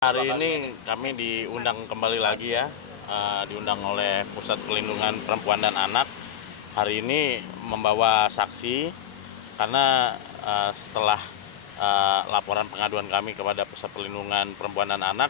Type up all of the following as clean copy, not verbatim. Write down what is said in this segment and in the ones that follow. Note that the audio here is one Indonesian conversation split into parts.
Hari ini kami diundang kembali lagi ya, diundang oleh Pusat Pelindungan Perempuan dan Anak. Hari ini membawa saksi karena setelah laporan pengaduan kami kepada Pusat Pelindungan Perempuan dan Anak,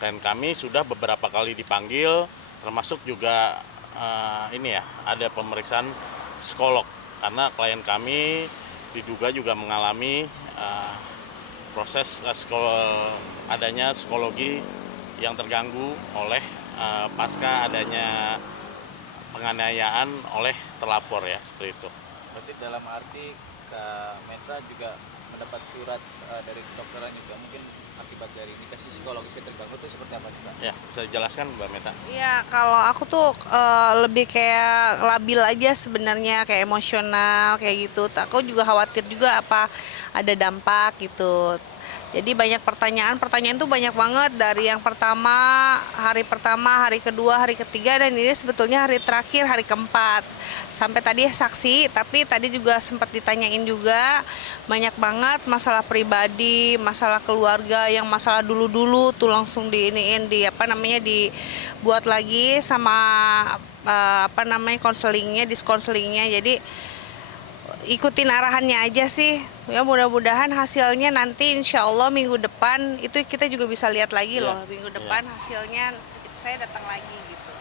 klien kami sudah beberapa kali dipanggil, termasuk juga ini ya, ada pemeriksaan psikolog karena klien kami diduga juga mengalami proses adanya psikologi yang terganggu oleh pasca adanya penganiayaan oleh terlapor ya, seperti itu. Berarti dalam arti Kak Meta juga mendapat surat dari kedokteran juga mungkin akibat dari indikasi psikologisnya terganggu itu seperti apa nih Kak? Ya, bisa dijelaskan Mbak Meta? Iya, kalau aku tuh lebih kayak labil aja sebenarnya, kayak emosional kayak gitu. Aku juga khawatir juga apa ada dampak gitu. Jadi banyak pertanyaan tuh banyak banget dari yang pertama, hari kedua, hari ketiga, dan ini sebetulnya hari terakhir, hari keempat. Sampai tadi saksi, tapi tadi juga sempat ditanyain juga banyak banget masalah pribadi, masalah keluarga, yang masalah dulu-dulu tuh langsung diiniin di apa namanya dibuat lagi sama konselingnya, diskonselingnya. Jadi ikutin arahannya aja sih ya, mudah-mudahan hasilnya nanti insya Allah minggu depan itu kita juga bisa lihat lagi loh. Minggu depan hasilnya saya datang lagi gitu.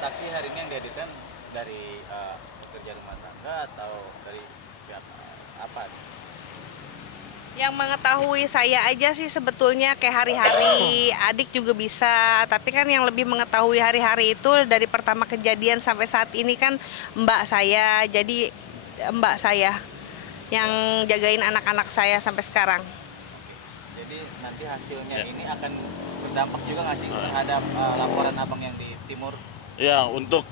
Saksi hari ini yang dihadirkan dari pekerja rumah tangga atau dari pihak apa nih? Yang mengetahui saya aja sih sebetulnya kayak hari-hari, adik juga bisa, tapi kan yang lebih mengetahui hari-hari itu dari pertama kejadian sampai saat ini kan mbak saya, jadi mbak saya yang jagain anak-anak saya sampai sekarang. Jadi nanti hasilnya ini akan berdampak juga nggak sih terhadap laporan abang yang di timur? Ya, untuk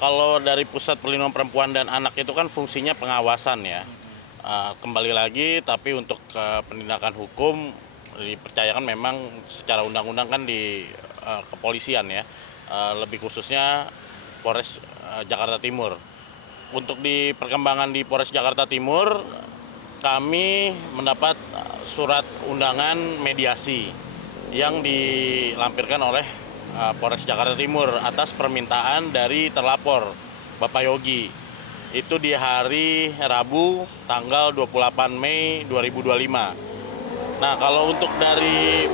kalau dari Pusat Perlindungan Perempuan dan Anak itu kan fungsinya pengawasan ya. Kembali lagi, tapi untuk penindakan hukum dipercayakan memang secara undang-undang kan di kepolisian ya, lebih khususnya Polres Jakarta Timur. Untuk di perkembangan di Polres Jakarta Timur, kami mendapat surat undangan mediasi yang dilampirkan oleh Polres Jakarta Timur atas permintaan dari terlapor Bapak Yogi. Itu di hari Rabu tanggal 28 Mei 2025. Nah, kalau untuk dari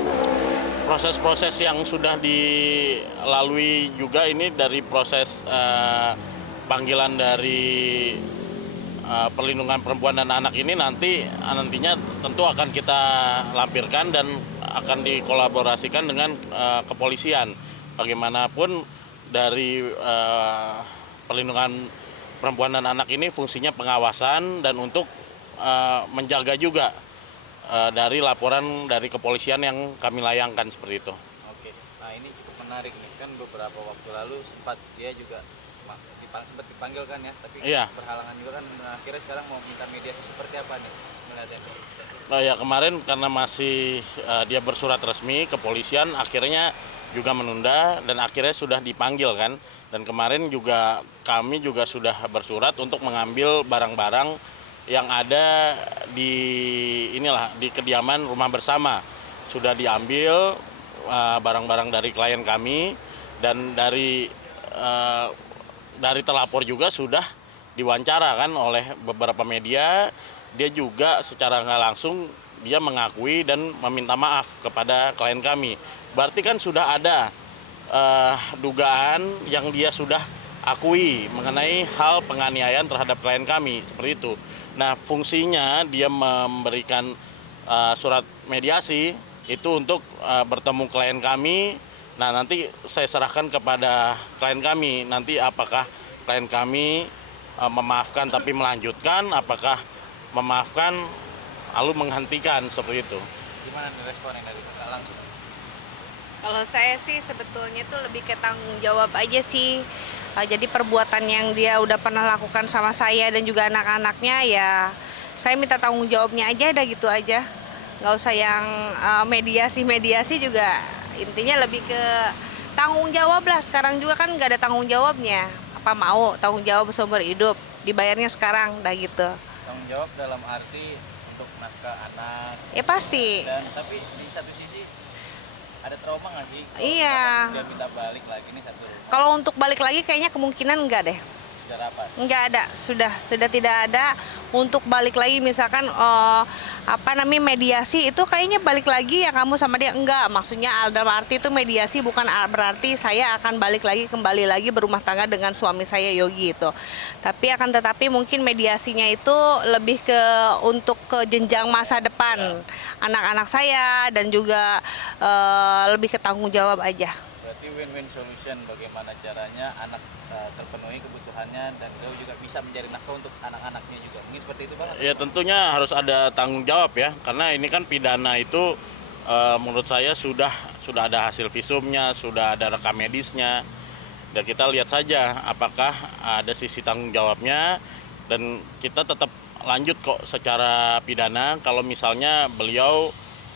proses-proses yang sudah dilalui juga ini dari proses panggilan dari perlindungan perempuan dan anak ini nantinya tentu akan kita lampirkan dan akan dikolaborasikan dengan kepolisian. Bagaimanapun dari perlindungan perempuan dan anak ini fungsinya pengawasan dan untuk menjaga juga dari laporan dari kepolisian yang kami layangkan seperti itu. Oke, nah ini cukup menarik nih, kan beberapa waktu lalu sempat dia juga sempat dipanggil kan ya, tapi berhalangan juga kan. Akhirnya sekarang mau minta mediasi seperti apa nih melihatnya? Nah ya, kemarin karena masih dia bersurat resmi kepolisian, akhirnya juga menunda dan akhirnya sudah dipanggil kan. Dan kemarin juga kami juga sudah bersurat untuk mengambil barang-barang yang ada di kediaman rumah bersama. Sudah diambil barang-barang dari klien kami, dan dari terlapor juga sudah diwawancara kan oleh beberapa media. Dia juga secara nggak langsung dia mengakui dan meminta maaf kepada klien kami. Berarti kan sudah ada dugaan yang dia sudah akui mengenai hal penganiayaan terhadap klien kami, seperti itu. Nah, fungsinya dia memberikan surat mediasi itu untuk bertemu klien kami. Nah, nanti saya serahkan kepada klien kami, nanti apakah klien kami memaafkan tapi melanjutkan, apakah memaafkan lalu menghentikan, seperti itu. Gimana responnya dari Kak langsung? Kalau saya sih sebetulnya itu lebih ke tanggung jawab aja sih. Jadi perbuatan yang dia udah pernah lakukan sama saya dan juga anak-anaknya, ya saya minta tanggung jawabnya aja, udah gitu aja. Nggak usah yang mediasi juga, intinya lebih ke tanggung jawab lah. Sekarang juga kan nggak ada tanggung jawabnya. Apa mau tanggung jawab seumur hidup, dibayarnya sekarang, udah gitu. Tanggung jawab dalam arti untuk nafkah anak. Ya pasti. Dan tapi di satu sisi Ada trauma nggak sih? Iya. Dia minta balik lagi nih satu rumah. Kalau untuk balik lagi kayaknya kemungkinan enggak deh. Sudah rapat. Enggak ada, sudah tidak ada untuk balik lagi misalkan mediasi itu kayaknya balik lagi ya kamu sama dia enggak, maksudnya dalam arti itu mediasi bukan berarti saya akan balik lagi kembali lagi berumah tangga dengan suami saya Yogi itu. Tetapi mungkin mediasinya itu lebih ke untuk ke jenjang masa depan anak-anak saya dan juga lebih ke tanggung jawab aja. Berarti win-win solution, bagaimana caranya anak terpenuhi kebutuhannya dan dia juga bisa mencari nafkah untuk anak-anaknya juga. Mungkin seperti itu Bang? Ya tentunya harus ada tanggung jawab ya, karena ini kan pidana itu menurut saya sudah ada hasil visumnya, sudah ada rekam medisnya. Dan kita lihat saja apakah ada sisi tanggung jawabnya, dan kita tetap lanjut kok secara pidana kalau misalnya beliau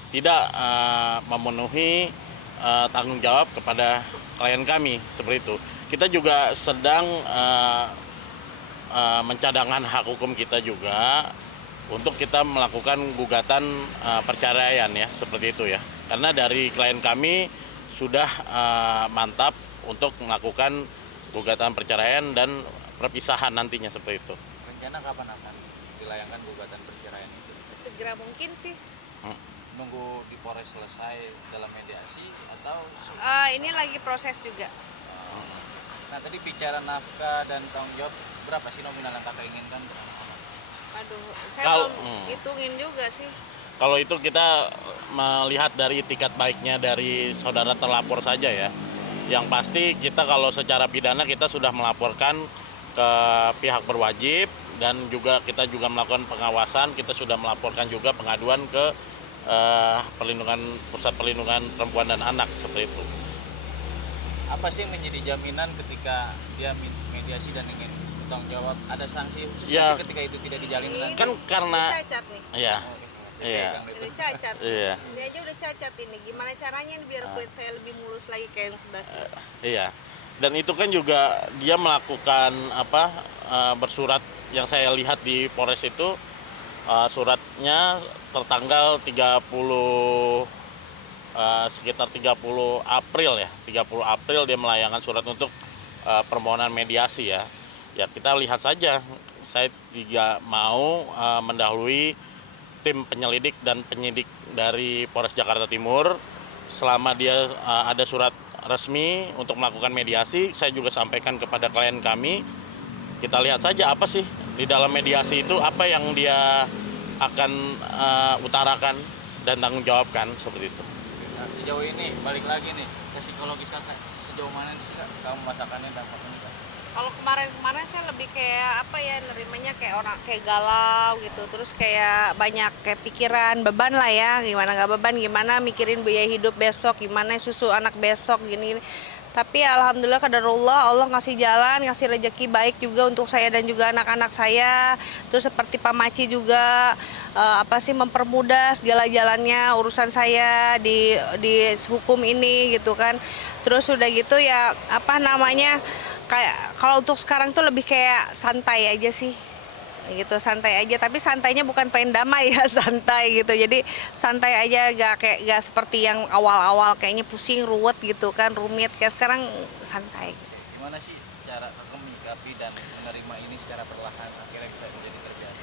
tidak memenuhi tanggung jawab kepada klien kami seperti itu. Kita juga sedang mencadangkan hak hukum kita juga untuk kita melakukan gugatan perceraian ya, seperti itu ya. Karena dari klien kami sudah mantap untuk melakukan gugatan perceraian dan perpisahan nantinya seperti itu. Rencana kapan akan dilayangkan gugatan perceraian itu? Segera mungkin sih. Nunggu di Polres selesai dalam mediasi atau Ini lagi proses juga. Nah tadi bicara nafkah dan tanggung jawab, berapa sih nominal yang kakak inginkan? Aduh, saya Kalau- belum hitungin juga sih. Kalau itu kita melihat dari itikat baiknya dari saudara terlapor saja ya. Yang pasti kita kalau secara pidana kita sudah melaporkan ke pihak berwajib, dan juga kita juga melakukan pengawasan, kita sudah melaporkan juga pengaduan ke Pusat Perlindungan Perempuan dan Anak seperti itu. Apa sih yang menjadi jaminan ketika dia mediasi dan ingin bertanggung jawab? Ada sanksi khusus Ya. ketika itu tidak dijalin dengan Kan karena Cacat nih. iya, iya. Ini cacat. Iya. Ini aja udah cacat ini. Gimana caranya biar kulit saya lebih mulus lagi kayak yang sebelah sini? Iya. Dan itu kan juga dia melakukan bersurat yang saya lihat di Polres itu, suratnya tertanggal 30 sekitar 30 April ya. 30 April dia melayangkan surat untuk permohonan mediasi ya. Ya kita lihat saja. Saya juga mau mendahului tim penyelidik dan penyidik dari Polres Jakarta Timur. Selama dia ada surat resmi untuk melakukan mediasi, saya juga sampaikan kepada klien kami. Kita lihat saja apa sih di dalam mediasi itu, apa yang dia akan utarakan dan tanggung jawabkan seperti itu. Nah, sejauh ini balik lagi nih ke psikologis kakak, sejauh mana sih kak kamu merasakannya dampaknya kak? Kalau kemarin saya lebih kayak nerimanya kayak orang kayak galau gitu, terus kayak banyak kayak pikiran beban lah ya, gimana nggak beban, gimana mikirin biaya hidup besok, gimana susu anak besok gini. Tapi alhamdulillah qadarullah, Allah ngasih jalan, ngasih rezeki baik juga untuk saya dan juga anak-anak saya. Terus seperti Pak Maci juga mempermudah segala jalannya urusan saya di hukum ini gitu kan. Terus udah gitu ya kayak kalau untuk sekarang tuh lebih kayak santai aja sih gitu, santai aja, tapi santainya bukan pengen damai ya, santai gitu, jadi santai aja, gak seperti yang awal-awal kayaknya pusing ruwet gitu kan, rumit, kayak sekarang santai gitu. Gimana sih cara kakak menyikapi dan menerima ini secara perlahan akhirnya bisa menjadi kerjaan?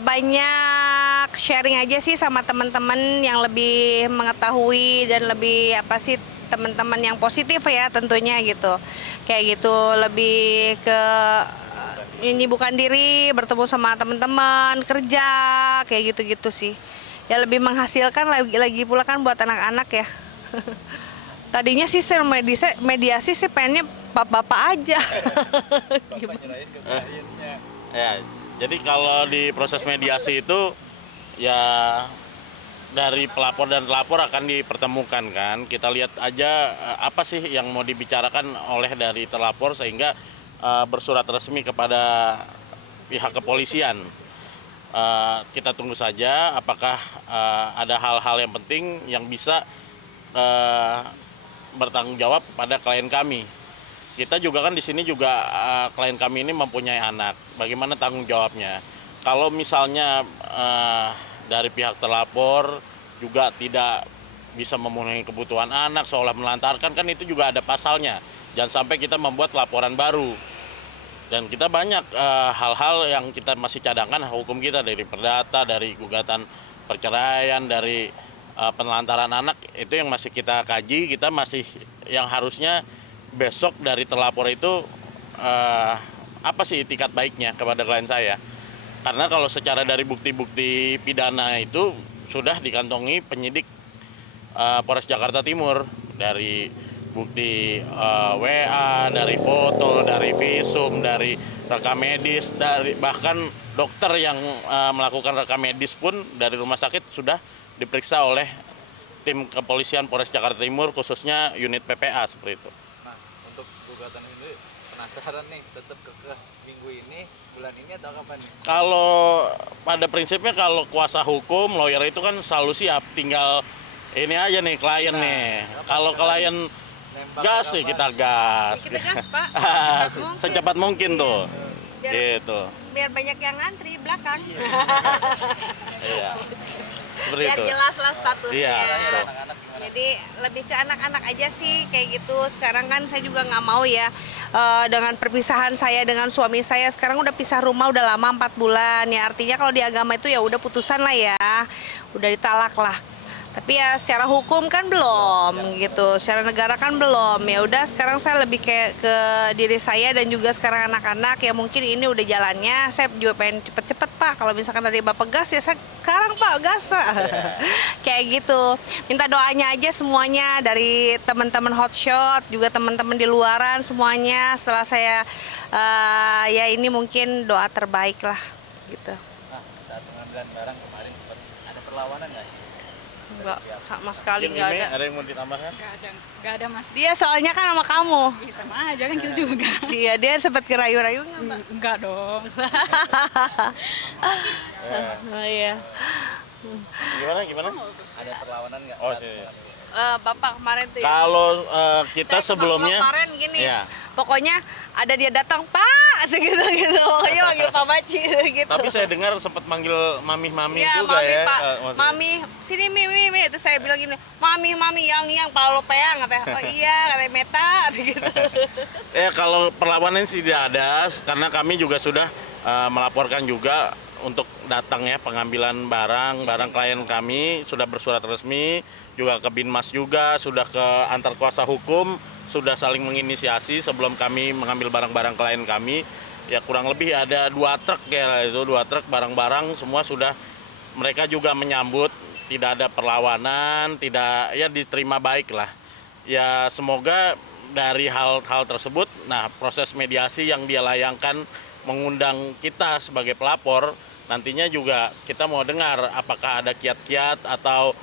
Banyak sharing aja sih sama teman-teman yang lebih mengetahui dan lebih teman-teman yang positif ya tentunya gitu, kayak gitu, lebih ke menyibukkan diri, bertemu sama teman-teman, kerja, kayak gitu-gitu sih. Ya lebih menghasilkan lagi pula kan buat anak-anak ya. Tadinya sistem mediasi sih pengennya bapak-bapak aja. Bapak nyerahin ke kliennya. Ya, jadi kalau di proses mediasi itu ya dari pelapor dan terlapor akan dipertemukan kan. Kita lihat aja apa sih yang mau dibicarakan oleh dari terlapor sehingga bersurat resmi kepada pihak kepolisian. Kita tunggu saja apakah ada hal-hal yang penting yang bisa bertanggung jawab pada klien kami. Kita juga kan di sini juga klien kami ini mempunyai anak. Bagaimana tanggung jawabnya? Kalau misalnya dari pihak terlapor juga tidak bisa memenuhi kebutuhan anak, seolah melantarkan, kan itu juga ada pasalnya. Jangan sampai kita membuat laporan baru. Dan kita banyak hal-hal yang kita masih cadangkan hukum kita, dari perdata, dari gugatan perceraian, dari penelantaran anak, itu yang masih kita kaji. Kita masih yang harusnya besok dari terlapor itu apa sih itikat baiknya kepada klien saya. Karena kalau secara dari bukti-bukti pidana itu sudah dikantongi penyidik Polres Jakarta Timur, dari bukti WA, dari foto, dari visum, dari rekam medis, dari bahkan dokter yang melakukan rekam medis pun dari rumah sakit sudah diperiksa oleh tim kepolisian Polres Jakarta Timur, khususnya unit PPA seperti itu. Nah, untuk gugatan ini penasaran nih, tetap kekeh minggu ini, bulan ini atau kapan nih? Kalau pada prinsipnya kalau kuasa hukum, lawyer itu kan selalu siap, tinggal ini aja nih klien nih. Kalau klien gas sih kita gas. Kita gas, Pak. Secepat mungkin tuh. Biar, Gitu. biar banyak yang ngantri belakang. Iya. Seperti Biar itu. jelas lah statusnya. Iya, betul. Anak-anak gimana? Jadi lebih ke anak-anak aja sih kayak gitu. Sekarang kan saya juga nggak mau ya dengan perpisahan saya dengan suami saya. Sekarang udah pisah rumah udah lama 4 bulan ya. Artinya kalau di agama itu ya udah putusan lah ya. Udah ditalak lah. Tapi ya secara hukum kan belum gitu, secara negara kan belum. Ya udah sekarang saya lebih kayak ke diri saya dan juga sekarang anak-anak ya, mungkin ini udah jalannya. Saya juga pengen cepet-cepet Pak. Kalau misalkan dari Bapak gas ya saya sekarang Pak gas. Kayak gitu. Minta doanya aja semuanya dari teman-teman hotshot, juga teman-teman di luaran semuanya. Setelah saya ya ini mungkin doa terbaik lah gitu. Nah, saat pengambilan barang kemarin sempat ada perlawanan nggak sih? Enggak, sama sekali Mungkin enggak ini ada. ada yang mau ditambahkan? Gak ada mas. Dia soalnya kan sama kamu. Ih, sama aja kan kita juga. Dia sempat kerayu-rayu nggak, Mbak? Enggak dong. Oh iya. Gimana? Ada perlawanan nggak? Oh, saat iya. pengambilan? Bapak kemarin tuh. ya. Kalau kita Saya sebelumnya kemarin gini. Iya. Pokoknya ada dia datang, Pak, segitu gitu. Pokoknya manggil Pak Baci gitu. tapi saya dengar sempat manggil mami Iya, juga mami, ya. Pak. Maksudnya. Mami, sini Mimi. Terus saya bilang gini, Mami yang Paulo Peang katanya. Oh iya, katanya Meta gitu. Ya kalau perlawanan sih tidak ada, karena kami juga sudah melaporkan juga untuk datang ya pengambilan barang klien kami, sudah bersurat resmi, juga ke Binmas juga, sudah ke antar kuasa hukum, sudah saling menginisiasi sebelum kami mengambil barang-barang klien kami. Ya kurang lebih ada 2 truk ya, itu 2 truk barang-barang semua sudah, mereka juga menyambut, tidak ada perlawanan, tidak ya diterima baik lah. Ya semoga dari hal-hal tersebut, nah proses mediasi yang dia layangkan mengundang kita sebagai pelapor, nantinya juga kita mau dengar apakah ada kiat-kiat atau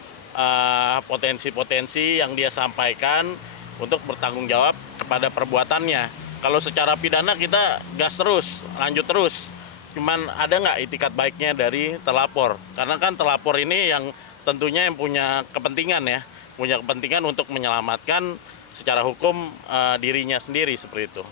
potensi-potensi yang dia sampaikan untuk bertanggung jawab kepada perbuatannya. Kalau secara pidana kita gas terus, lanjut terus. Cuman ada nggak itikat baiknya dari terlapor? Karena kan terlapor ini yang tentunya yang punya kepentingan ya, punya kepentingan untuk menyelamatkan secara hukum dirinya sendiri seperti itu.